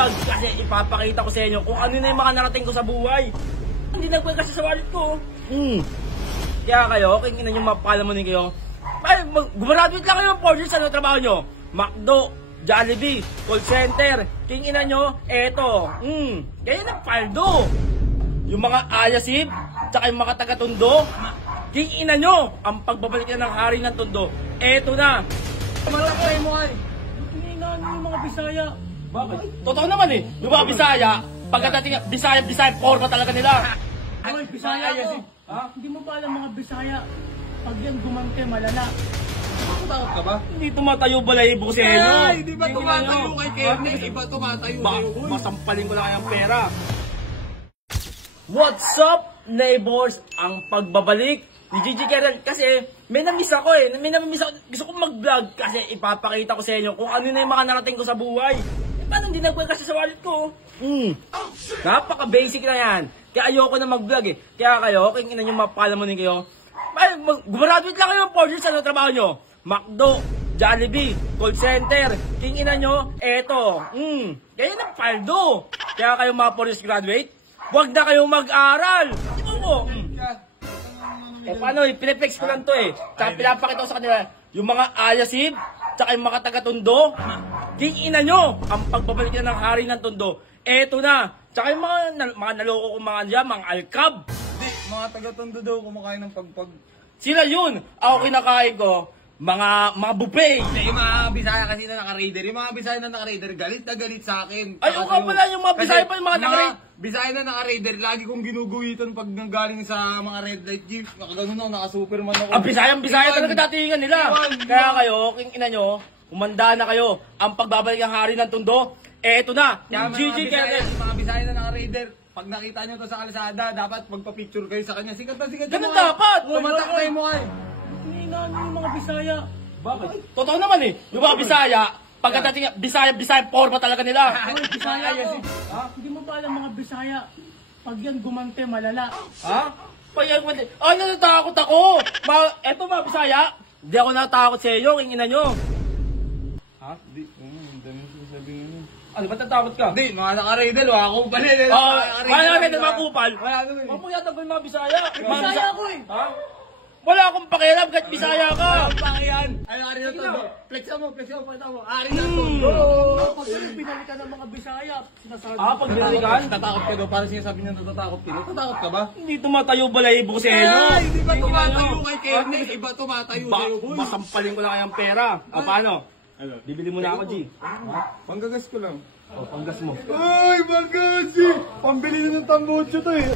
mag-vlog kasi ipapakita ko sa inyo kung ano na yung mga narating ko sa buhay. Hindi nagpag kasi sa wallet ko. Kaya kayo, kung ina nyo mapakalamunin kayo, ay, graduate lang kayo ng 4 years, ano trabaho nyo? McDo, Jollibee, call center, king ina nyo, eto. Kaya ng paldo. Yung mga ayasib, tsaka yung mga taga-Tondo, king ina nyo, ang pagbabalik na ng hari ng Tondo, eto na. Malakay mo ay. Hindi na yung mga Bisaya. Bakit? Totoo naman eh. Yung mga Bisaya, pagkadating Bisaya, porma talaga nila. Ay, Bisaya ko. Ha? Hindi mo ba alam mga Bisaya? Pag yan gumante, malala. Takot ka ba? Hindi tumatayo balahibo ko sa inyo. Ay, hindi ba tumatayo kay Kevin? Iba tumatayo sa'yo. Masampalin ko lang kayang pera. What's up, neighbors? Ang pagbabalik ni Gigi Kernel. Kasi may namiss ako eh. May namiss ako. Gusto kong mag-vlog kasi ipapakita ko sa inyo kung ano na yung mga narating ko sa buhay. Paano hindi nag-vlog kasi sa wallet ko? Napaka-basic na yan. Kaya ayoko na mag-vlog eh. Kaya kayo, kung ina nyo mapakalamunin kayo, ay, graduate lang kayo ng 4 years, ano trabaho nyo? McDo, Jollibee, call center, king ina nyo, eto. Kaya ng paldo. Kaya kayo mga 4 years graduate, huwag na kayong mag-aral. Ito ko. Paano, piniplex ko lang to eh. Tsaka pinapakita ko sa kanila, yung mga ayasib, tsaka yung mga taga-Tondo, king ina nyo, ang pagbabalik na ng hari ng Tondo, eto na. Tsaka yung mga naloko kong mga alkab. Hindi, mga taga-Tondo daw kumakain ng pagpag. Sila yun. Ako kinakain ko, mga buffet. Hindi, yung mga Bisaya kasi na naka-raider. Yung mga Bisaya na naka-raider, galit na galit sa akin. Ay, oo nga pala, yung mga Bisaya pa yung mga naka-raider. Bisaya na naka-raider, lagi kong ginuguwitan pag nanggaling sa mga red light jeeps. Nakaganon ako, naka-superman ako. Ang Bisaya talaga datingan nila. Kaya kayo, king ina nyo, umanda na kayo. Ang pagbabalik ng hari ng Tondo, eto na. Gigi Kernel. Mga Bisaya na naka-raider, pag nakita nyo to sa kalsada, dapat magpa-picture kayo sa kanya. Sikat na sikat. Ganun dapat. Tumatak kayo mo ay. Hindi na yung mga Bisaya. Bakit? Totoo naman eh. Yung mga Bisaya, pagkadating Bisaya, porma talaga nila. Ay, Bisaya ko. Hindi mo ba alam mga Bisaya? Pag yan gumante, malala. Ha? Payag mo din. Ay, natatakot ako. Eto mga Bisaya, hindi ako natatakot sa iyo, king ina nyo. Ha? Di, dami sasabihin nyo. Ano, ba't natakot ka? Hindi, mga naka-raider, wala akong panin. Wala ka rin mga kupal. Wala naman eh. Huwag mo yata yung mga Bisaya. Bisaya ko eh. Ha? Wala akong pakialam kahit Bisaya ka. Ang pakiyan. Ay, ari na to. Flexa mo, pakita mo. Ari na to. Pag pinalikan ng mga Bisaya, sinasabi. Pag binalikan? Tatakot ka daw, parang sinasabi niya natatakot ka. Tatakot ka ba? Hindi tumatayo balahibo ko sa inyo. Ay, hindi ba tumatayo kay Kevin? Iba tumatayo sa'yo. Masampalin ko lang kayang pera. O, paano? Ano? Bibili mo na ako, G. Panggagas ko lang. O, panggas mo. Ay, panggagas! Pambili na ng tambotso to eh.